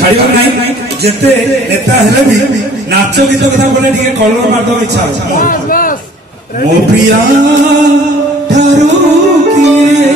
छाड़िबार नहीं जेते नेता हेले भी नाच गीत कथा बोले टिके कलर मारदो इच्छा मो प्रिया ठारू किए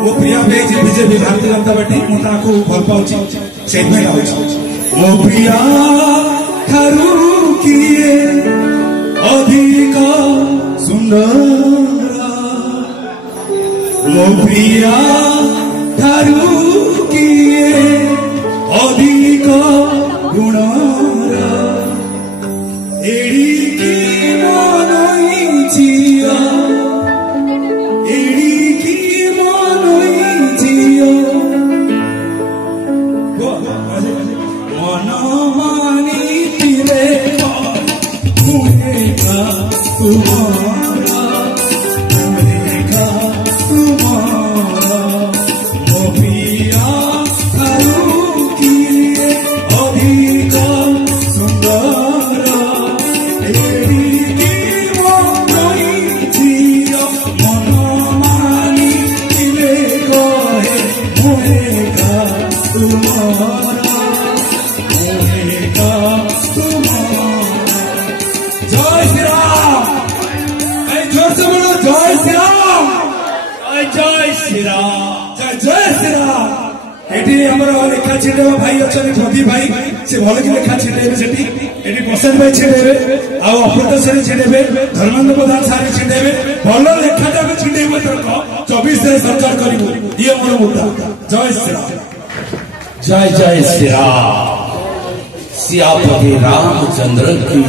मो प्रिया बीजेपी भारतीय जनता पार्टी मु ताको भल पाउची सेट में गाउची मो प्रिया ठारू किए अधिक सुंदर मो प्रिया ठारू किए अधिक गुणर एड़ी मनई जिया एड़ी मनई जिया मन मानी तिरे मुहेगा तुम्हारा मुहेगा तुम्हारा मो प्रिया ठारू किए अधिक सुंदर एड़ी मनई जिया मन मानी तिरे कहे मुहेगा तुम्हारा मुहेगा तुम्हारा जय श्री राम जोर से बोलो जय श्री राम जय श्री राम जय श्री राम एटी हमर लेखा छिड़ेबा भाई अछन प्रदीप भाई से भल कि लेखा छिड़ेबे सेठी एटी प्रसाद भाई छिड़ेबे आ अप्रत सरी छिड़ेबे धर्मेंद्र प्रधान सारी छिड़ेबे भल लेखाटा भी छिड़ेबे तो 24 से सरकार करिबो ये मोर मुद्दा जय श्री राम जय जय श्री राम सियापति रामचंद्र की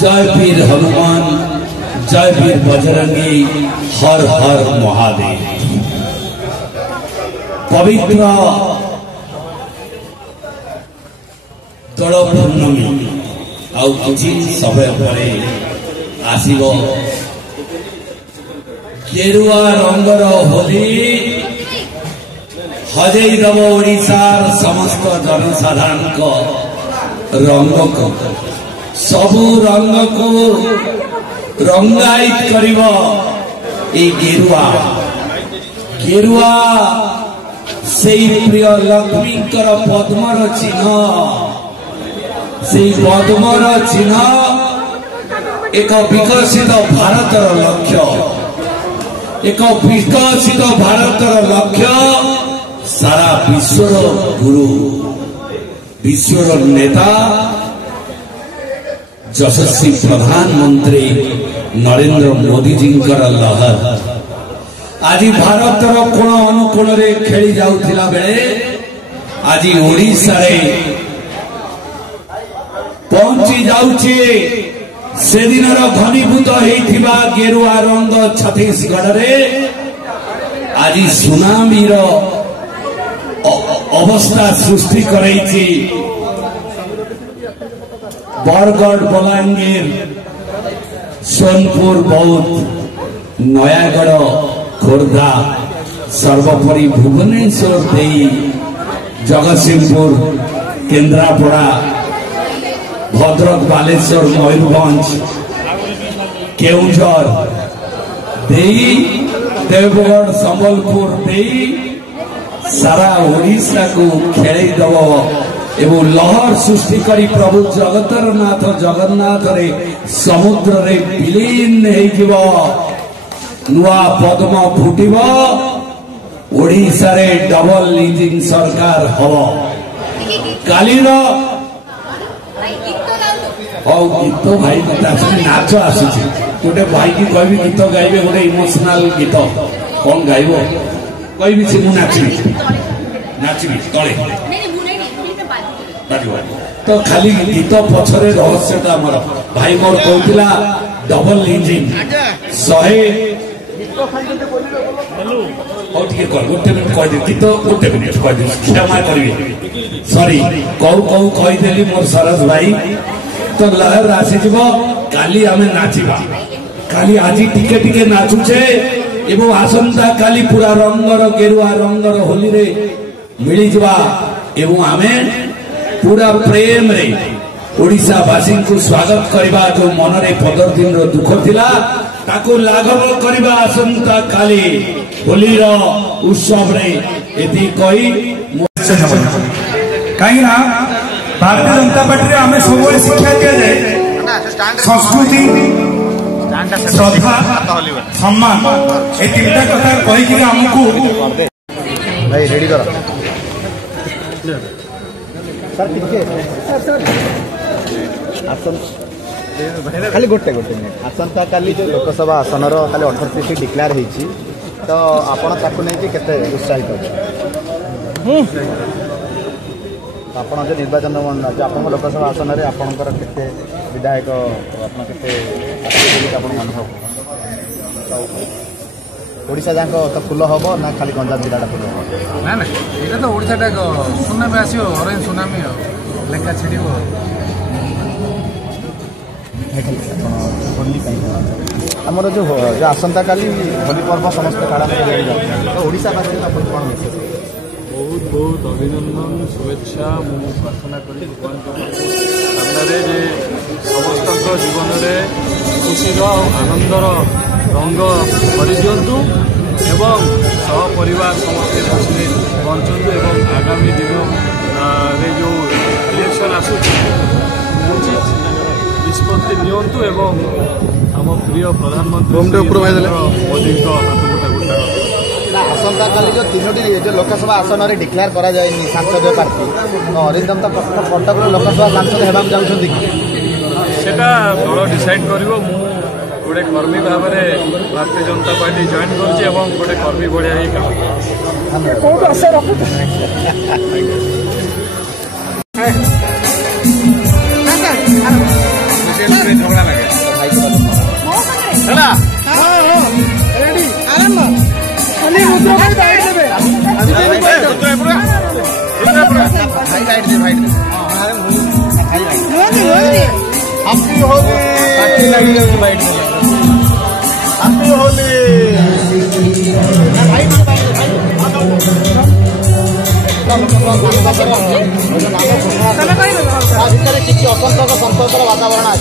जय वीर हनुमान जय वीर बजरंगी हर हर महादेव। पवित्र दोल पूर्णमी आउ किछि समय परे आसीबो गेरुआ रंगर होली हजेई दब ओडिशार समस्त जनसाधारण को रंग को सबू रंग को रंगायित करिबो ए गेरुआ गेरुआ सेई प्रिय लक्ष्मी कर पद्मर चिन्ह सेई पद्मर चिन्ह एक विकसित भारतर लक्ष्य एक विकसित भारतर लक्ष्य सारा विश्वर गुरु विश्वर नेता यशस्वी प्रधानमंत्री नरेंद्र मोदी जी लहर आज भारतर कोण अनुकोण रे खेली जाउथिला बेले आज ओडिशा रे पहुंची जाउछि से दिन घनीभूत होइथिबा गेरुआ रंग छत्तीसगढ़ रे आज सुनामी रो अवस्था सृष्टि करैछि। बरगढ़ बलांगीर सोनपुर बौद्ध नयागढ़ खोर्धा सर्वोपरि भुवनेश्वर जगतसिंहपुर केन्द्रापड़ा भद्रक बालेश्वर मयूरभंज केउझर देवगढ़ संबलपुर सारा ओडिशा को खेल दब एवं लहर सृष्टि करी प्रभु जगतर नाथ जगन्नाथ रे समुद्र रे विलीन हो नुआ पद्म फुटिब ओडिशा रे डबल इंजिन सरकार हम काली गीत भाई नाच आसुची गोटे भाई की कह गीत गाइबे गोटे इमोशनल गीत कौन गाइब कह नाचबी नाचबी तले तो खाली गीत पछरे रहस्य मोर भाई मोर कहला डबल इंजिन 100 गोटे मिनट कह गीत गोटे मिनट कह क्षमा करेंगे सॉरी कहू कहू कहीदेली मोर सरस भाई तो लहर आसीज काली आम नाचवा काली आज टिके टिके नाचुचे एवं आसंता काली पूरा रंगर गेरुआ रंगर होली रे मिली जवा एवं आमे पूरा प्रेम रे ओडिशा वासी को स्वागत करबा जो मन रे 15 दिन रो दुख थिला ताको लाघव करबा आसंता काली होलीर उत्सव रे एति कही कहीं ना भारतीय जनता पार्टी रे हमें सब शिक्षा दिया जाए संस्कृति श्रद्धा सम्मान ये तीनटा कथा कही आमको भाई रेडी करो सर खाली गोटे गोटे मिनिट आसंता काली जो लोकसभा आसन खाली 18 सीट डिक्लेयर होती तो आपण ताकू नहीं केते उत्साहित आपण जो निर्वाचन आप लोकसभा आसन में आपंकर केते विधायक आप अनुभव ओडिशा जाक तो फुल हम ना खाली गंजाम जिला फुल हम ना ना ये तो ओडिशा सुनामी आसो ऑरेंज सुनामी लेखा छिड़ आमर जो आसंता काली होली पर्व समस्त पालन तो ओडिशा बारे में कौन मेसेज बहुत बहुत अभिनंदन शुभेच्छा मु प्रार्थना करी सामने जे समस्त जीवन में खुशीर आनंदर रंग भरी दिंतु एवं सहपरिवार समस्ते खुशी बंचु एवं आगामी दिन जो इलेक्शन आसुच उचित निष्पत्ति नियंतु एवं आम प्रिय प्रधानमंत्री मोदी आसंता काली जो 3टी जो लोकसभा आसन में डिक्लेयर करा जाए सांसद प्रार्थी अरिंदम तो कटक लोकसभा सांसद होगा चाहते सेटा दल डिसाइड कर गोटे कर्मी भाव में भारतीय जनता पार्टी जॉइन कर गोटे कर्मी बढ़िया ही काम झगड़ा लगे हैप्पी होली हैप्पी होली किसी असंतोष संतोषर वातावरण आज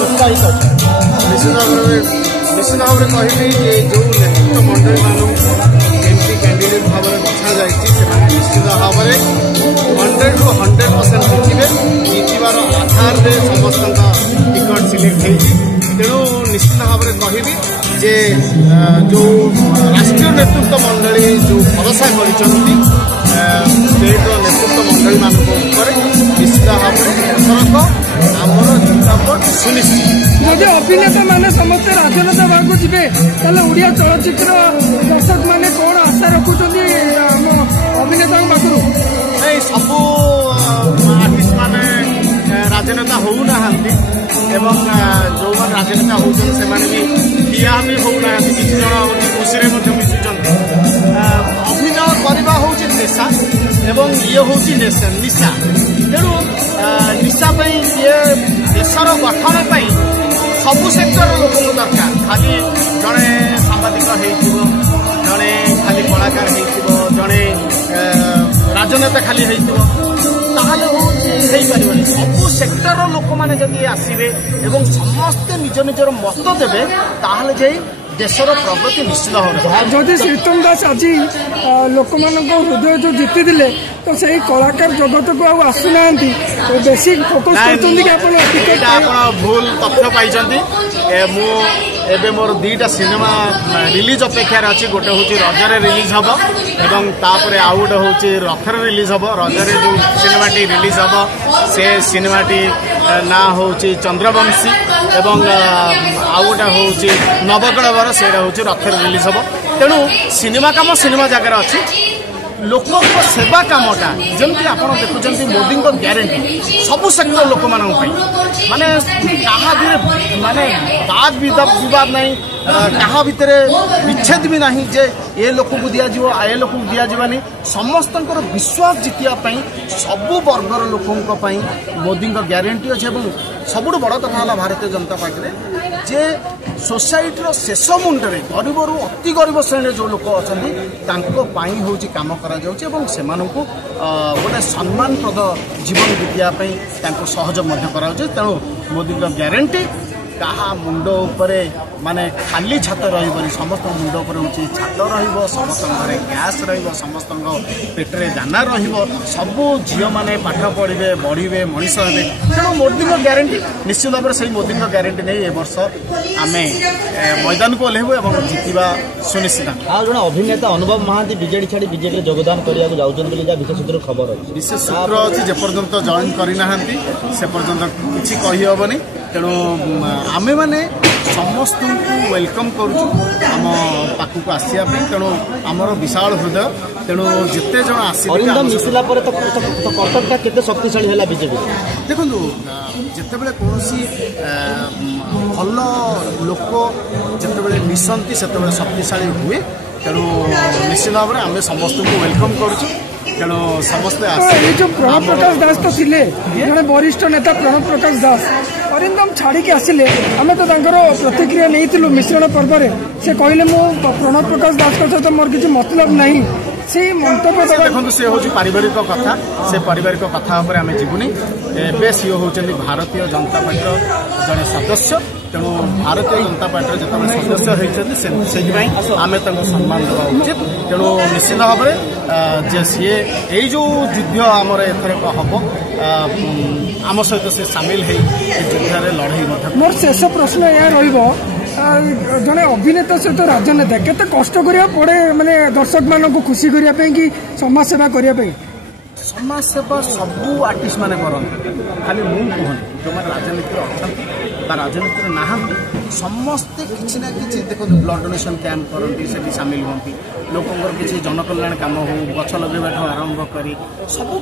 उत्साहित निश्चित भाव में कहली जो नेतृत्व मंडली मानू एमपी कैंडिडेट भाव में बछा जाए निश्चित भाव में 100 ରୁ 100% जितने जीतबार आधार में समस्त टिकट सिलेक्ट होती तेणु निश्चित भाव में कहबी जे जो राष्ट्रीय नेतृत्व मंडली जो भरोसा कर स्टेट नेतृत्व मंडली मान निश्चित भाव में आमर जितापट सुनिश्चित जदि अभिनेता माने समस्त राजनेता भाग जी ओडिया चलचित्र दर्शक मैंने कौन आशा रखुच्च अभिनेता पाखु नहीं सबू आर्टिस्ट मैंने राजनेता होना एवं जो मैंने राजनेता होती भी बिया भी होना किसी जन खुशी मिशुं अभिनय करवा हूँ निशा एवं ये हूँ निशा तेणु निशा ये देशर गठन सबू सेक्टर लोक दरकार खाली जड़े सांबादिक जड़े खाली कलाकार जड़े राजनेता खाली सबू सेक्टर लोक मैंने जब आसवे और समस्ते निज निजर मत देवे ताहले जाई देशर प्रगति निश्चित भाव जदि श्रीतम दास आज लोक हृदय जो जीति तो से कलाकार जगत को आसुना बेसी फोकस कर भूल तथ्य पाई मोर 2टा सिनेमा रिलीज अपेक्षार अच्छी गोटे हूँ रजरे रिलीज हम एवं तापर आउ गोटे हूँ रथर रिलीज हम रजरे जो सिनेमाटी रिलीज हम से सिनेमाटी ना हूँ चंद्रवंशी एवं आउ गोटे हूँ नवकड़वर से हूँ रथर रिलीज हम तेणु सिनेमा काम सिनेमा जगार अच्छी लोक सेवा कामटा जमी आप देखुं मोदी ग्यारंटी सबू सेक्टर लोक माने माने बात विवाद नहीं क्या भितर विच्छेद भी नहीं जे ए लोक को दिया ए लोक को दिया जावानी समस्त विश्वास जितियापाई सबू वर्गर लोकों मोदी ग्यारंटी अच्छे सबुठ बड़ कथा भारतीय जनता पार्टी जे सोसाइटी शेष मुंडे गरीब रू अति गरीब श्रेणी जो लोक अच्छा हूँ कम कर गोटे सम्मानप्रद जीवन बीतियापाई सहयोग तेणु मोदी ग्यारंटी କାହା ମୁଣ୍ଡ ଉପରେ ମାନେ ଖାଲି ଛାତ ରହିବନି, ସମସ୍ତଙ୍କ ମୁଣ୍ଡ ଉପରେ ହେଉଛି ଛାତ ରହିବ, ସମସ୍ତଙ୍କ ଘରେ ଗ୍ୟାସ୍ ରହିବ, ସମସ୍ତଙ୍କ ପେଟରେ ଦାନା ରହିବ, ସବୁ ଝିଅମାନେ ପାଠ ପଢ଼ିବେ, ବଢ଼ିବେ, ମଣିଷ ହେବେ। ତେଣୁ ମୋଦିଙ୍କ ଗ୍ୟାରେଣ୍ଟି ନିଶ୍ଚିତ ଭାବରେ ସେଇ ମୋଦିଙ୍କ ଗ୍ୟାରେଣ୍ଟି ନେଇ ଏ ବର୍ଷ ଆମେ ମଇଦାନକୁ ଓହ୍ଲାଇବୁ ଏବଂ ଜିତିବା ସୁନିଶ୍ଚିତ। ଆଉ ଜଣେ ଅଭିନେତା ଅନୁଭବ ମହାନ୍ତି ବିଜେଡି ଛାଡ଼ି ବିଜେପିରେ ଯୋଗଦାନ କରିବାକୁ ଯାଉଛନ୍ତି ବୋଲି ଯାହା ବିଶେଷ ସୂତ୍ରରୁ ଖବର ଅଛି। ବିଶେଷ ସୂତ୍ର ଅଛି, ଯେପର୍ଯ୍ୟନ୍ତ ଜଏନ୍ କରିନାହାନ୍ତି ସେ ପର୍ଯ୍ୟନ୍ତ କିଛି କହିହେବନି। ତେଣୁ ଆମେମାନେ ସମସ୍ତଙ୍କୁ ୱେଲକମ୍ କରୁଛୁ ଆମ ପାଖକୁ ଆସିବା ପାଇଁ। ତେଣୁ ଆମର ବିଶାଳ ହୃଦୟ, ତେଣୁ ଯେତେ ଜଣ ଆସିବେ ମିଶିଲା ପରେ ତ କଟକଟା କେତେ ଶକ୍ତିଶାଳୀ ହେଲା ବିଜେପି। ଦେଖନ୍ତୁ, ଯେତେବେଳେ କୌଣସି ଭଲ ଲୋକ ଯେତେବେଳେ ମିଶନ୍ତି ସେତେବେଳେ ଶକ୍ତିଶାଳୀ ହୁଏ। ତେଣୁ ନିଶ୍ଚିତ ଭାବରେ ଆମେ ସମସ୍ତଙ୍କୁ ୱେଲକମ୍ କରୁଛୁ। ତେଣୁ ସମସ୍ତେ ଏଇ ଯୋଉ ପ୍ରଣବ ପ୍ରକାଶ ଦାସ ତ ଥିଲେ ଜଣେ ବରିଷ୍ଠ ନେତା, ପ୍ରଣବ ପ୍ରକାଶ ଦାସ ଅରିନ୍ଦମ ଛାଡ଼ିକି ଆସିଲେ, ଆମେ ତ ତାଙ୍କର ପ୍ରତିକ୍ରିୟା ନେଇଥିଲୁ ମିଶ୍ରଣ ପର୍ବରେ। ସେ କହିଲେ ମୁଁ ପ୍ରଣବ ପ୍ରକାଶ ଦାସଙ୍କ ସହିତ ମୋର କିଛି ମତଲବ ନାହିଁ। ସେଇ ମନ୍ତବ୍ୟ ଦେଖନ୍ତୁ, ସେ ହେଉଛି ପାରିବାରିକ କଥା, ସେ ପାରିବାରିକ କଥା ଉପରେ ଆମେ ଯିବୁନି। ଏବେ ସିଏ ହେଉଛନ୍ତି ଭାରତୀୟ ଜନତା ପାର୍ଟିର ଜଣେ ସଦସ୍ୟ। ତେଣୁ ଭାରତୀୟ ଜନତା ପାର୍ଟିର ଯେତେବେଳେ ସଦସ୍ୟ ହୋଇଛନ୍ତି ସେଥିପାଇଁ ଆମେ ତାଙ୍କୁ ସମ୍ମାନ ଦେବା ଉଚିତ। ତେଣୁ ନିଶ୍ଚିତ ଭାବରେ ଯେ ସିଏ ଏଇ ଯେଉଁ ଯୁଦ୍ଧ ଆମର ଏଥରକ ହେବ, ଆମ ସହିତ ସେ ସାମିଲ ହେଇ ଏ ଯୁଦ୍ଧରେ ଲଢ଼େଇ ମଧ୍ୟ। ମୋର ଶେଷ ପ୍ରଶ୍ନ ଏହା ରହିବ, ଜଣେ ଅଭିନେତା ସହିତ ରାଜନେତା କେତେ କଷ୍ଟ କରିବାକୁ ପଡ଼େ, ମାନେ ଦର୍ଶକ ମାନଙ୍କୁ ଖୁସି କରିବା ପାଇଁ କି ସମାଜ ସେବା କରିବା ପାଇଁ? ସମାଜ ସେବା ସବୁ ଆର୍ଟିଷ୍ଟ ମାନେ କରନ୍ତି, ଖାଲି ମୁଁ କୁହନ୍ତି। ଯେଉଁମାନେ ରାଜନୀତିରେ ଅଛନ୍ତି ବା ରାଜନୀତିରେ ନାହାନ୍ତି ସମସ୍ତେ କିଛି ନା କିଛି, ଦେଖନ୍ତୁ, ବ୍ଲଡ୍ ଡୋନେସନ୍ କ୍ୟାମ୍ପ କରନ୍ତି, ସେଠି ସାମିଲ ହୁଅନ୍ତି। ଲୋକଙ୍କର କିଛି ଜନକଲ୍ୟାଣ କାମ ହଉ, ଗଛ ଲଗାଇବାଠୁ ଆରମ୍ଭ କରି ସବୁ